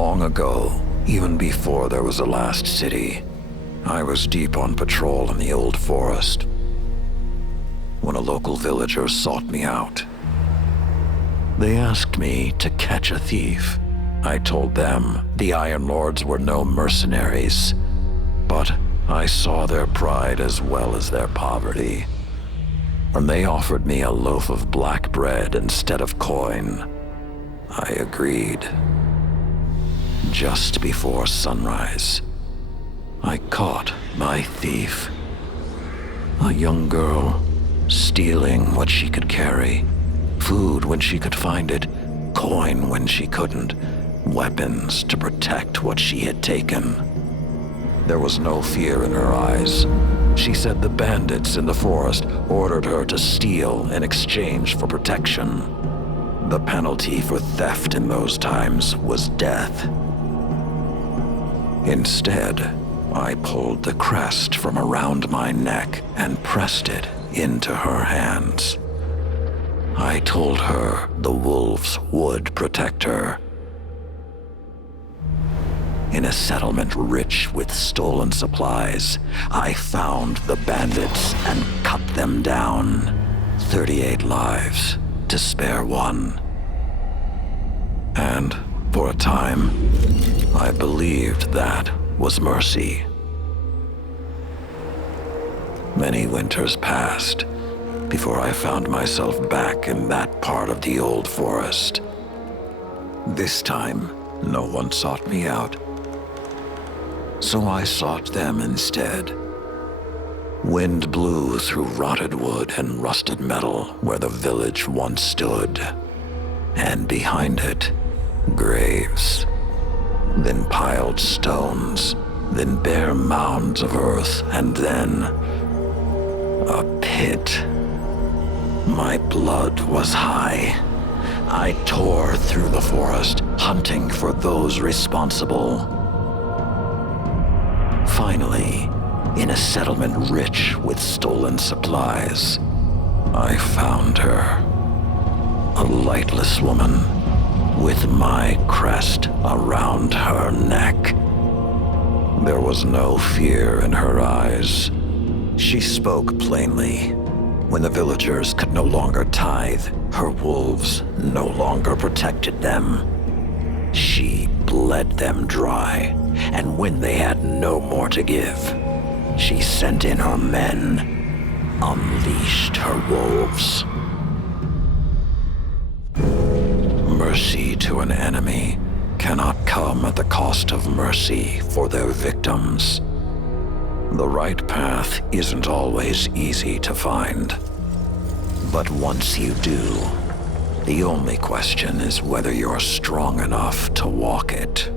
Long ago, even before there was a last city, I was deep on patrol in the old forest when a local villager sought me out. They asked me to catch a thief. I told them the Iron Lords were no mercenaries, but I saw their pride as well as their poverty. When they offered me a loaf of black bread instead of coin, I agreed. Just before sunrise, I caught my thief. A young girl, stealing what she could carry. Food when she could find it, coin when she couldn't, weapons to protect what she had taken. There was no fear in her eyes. She said the bandits in the forest ordered her to steal in exchange for protection. The penalty for theft in those times was death. Instead, I pulled the crest from around my neck and pressed it into her hands. I told her the wolves would protect her. In a settlement rich with stolen supplies, I found the bandits and cut them down. 38 lives to spare one. And for a time, I believed that was mercy. Many winters passed before I found myself back in that part of the old forest. This time, no one sought me out, so I sought them instead. Wind blew through rotted wood and rusted metal where the village once stood, and behind it, graves, then piled stones, then bare mounds of earth, and then a pit. My blood was high. I tore through the forest, hunting for those responsible. Finally, in a settlement rich with stolen supplies, I found her. A lightless woman with my crest around her neck. There was no fear in her eyes. She spoke plainly. When the villagers could no longer tithe, her wolves no longer protected them. She bled them dry, and when they had no more to give, she sent in her men, unleashed her wolves. Mercy to an enemy cannot come at the cost of mercy for their victims. The right path isn't always easy to find. But once you do, the only question is whether you're strong enough to walk it.